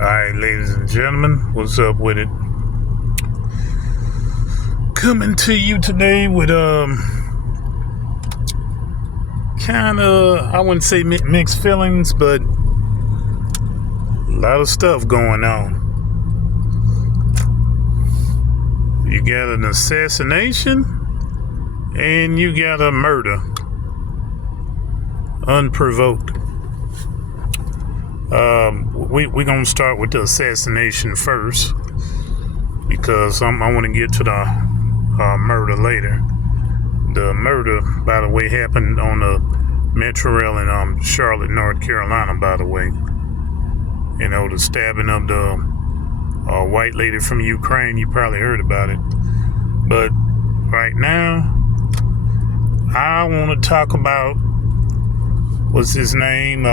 Alright, ladies and gentlemen, what's up with it? Coming to you today with kinda, I wouldn't say mixed feelings, but a lot of stuff going on. You got an assassination and you got a murder. Unprovoked. We're gonna start with the assassination first because I want to get to the murder later. The murder, by the way, happened on the Metro Rail in Charlotte, North Carolina. By the way, you know, the stabbing of the white lady from Ukraine. You probably heard about it, but right now I want to talk about what's his name.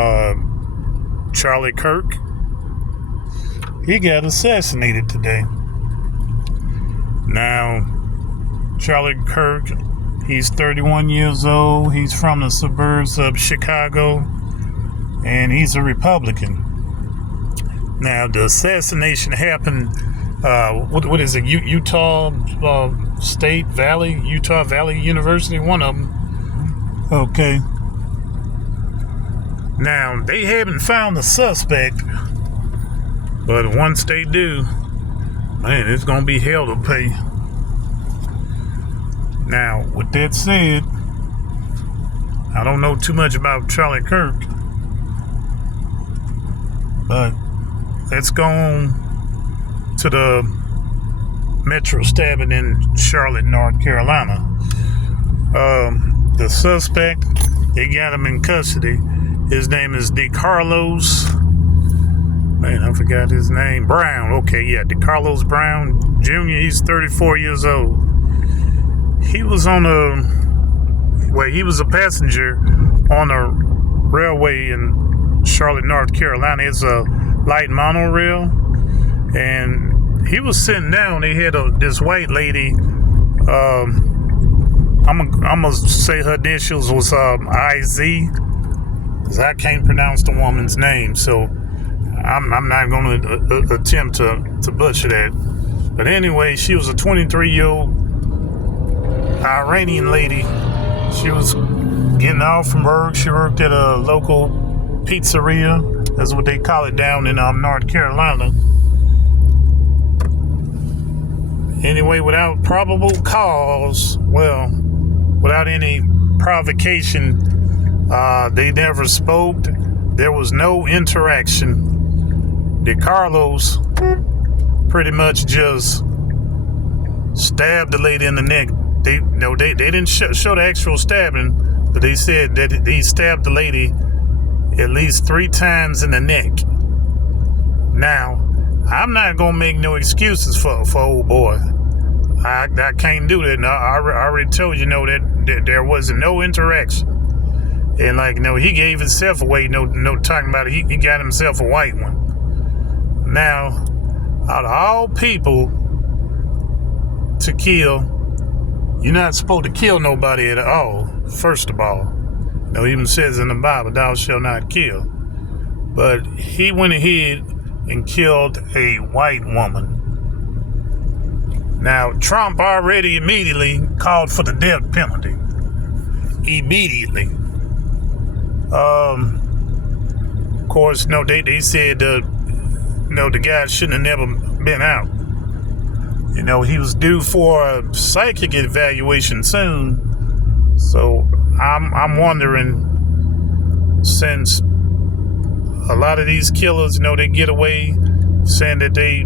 Charlie Kirk. He got assassinated today. Now, Charlie Kirk, he's 31 years old. He's from the suburbs of Chicago, and he's a Republican. Now, the assassination happened, what is it, Utah Valley University, one of them. Okay. Now, they haven't found the suspect, but once they do, man, it's going to be hell to pay. Now, with that said, I don't know too much about Charlie Kirk, but let's go on to the Metro stabbing in Charlotte, North Carolina. The suspect, they got him in custody. His name is DeCarlos. Man, I forgot his name. Brown. Okay, yeah, DeCarlos Brown Jr. He's 34 years old. He was he was a passenger on a railway in Charlotte, North Carolina. It's a light monorail, and he was sitting down. They had this white lady. I'm gonna say her initials was IZ. Because I can't pronounce the woman's name, so I'm not going to attempt to butcher that. But anyway, she was a 23-year-old Iranian lady. She was getting off from work. She worked at a local pizzeria. That's what they call it down in North Carolina. Anyway, without probable cause, without any provocation, they never spoke. There was no interaction. DeCarlos pretty much just stabbed the lady in the neck. They didn't show the actual stabbing, but they said that he stabbed the lady at least 3 times in the neck. Now, I'm not gonna make no excuses for old boy. I can't do that. I already told you, that there was no interaction. And he gave himself away. No talking about it. He got himself a white one. Now, out of all people to kill, you're not supposed to kill nobody at all. First of all, it even says in the Bible, "Thou shalt not kill." But he went ahead and killed a white woman. Now, Trump already immediately called for the death penalty. Immediately. Of course, they said, the guy shouldn't have never been out. He was due for a psychic evaluation soon. So I'm wondering, since a lot of these killers, they get away saying that they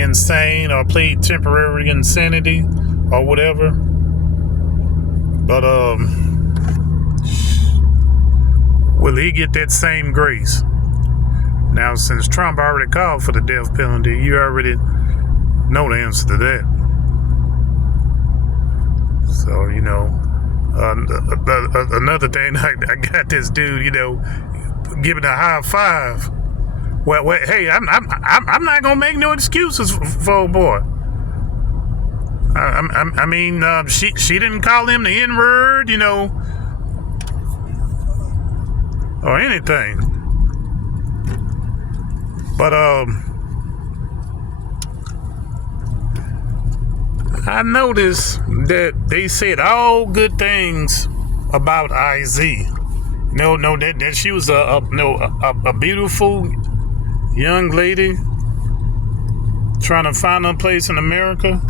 insane or plead temporary insanity or whatever. But, will he get that same grace? Now, since Trump already called for the death penalty, you already know the answer to that. So, another thing, I got this dude, giving a high five. Well, hey, I'm not gonna make no excuses for old boy. She didn't call him the N-word, or anything. But I noticed that they said all good things about IZ. No, that she was a beautiful young lady trying to find a place in America.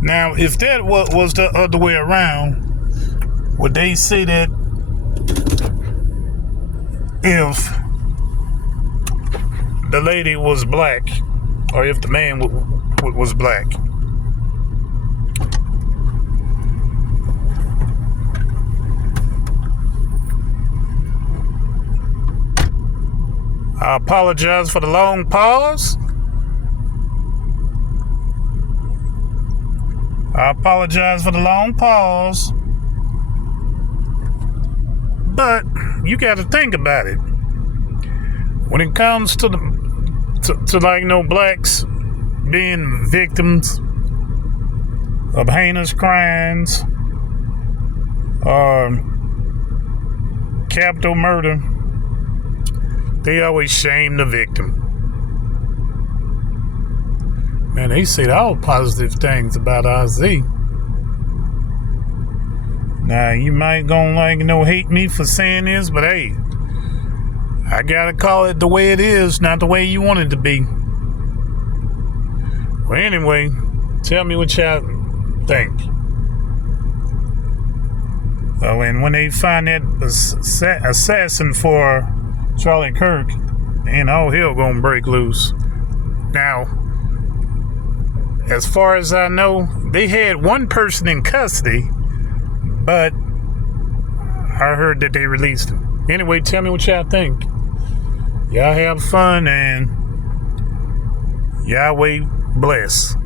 Now, if that was the other way around, would they say that if the lady was black, or if the man was black? I apologize for the long pause. But you got to think about it. When it comes to blacks being victims of heinous crimes or capital murder, they always shame the victim. Man, they said all positive things about IZ. Now, you might hate me for saying this, but hey, I gotta call it the way it is, not the way you want it to be. Well, anyway, tell me what y'all think. And when they find that assassin for Charlie Kirk, and all hell gonna break loose. Now, as far as I know, they had one person in custody, but I heard that they released him. Anyway, tell me what y'all think. Y'all have fun, and Yahweh bless.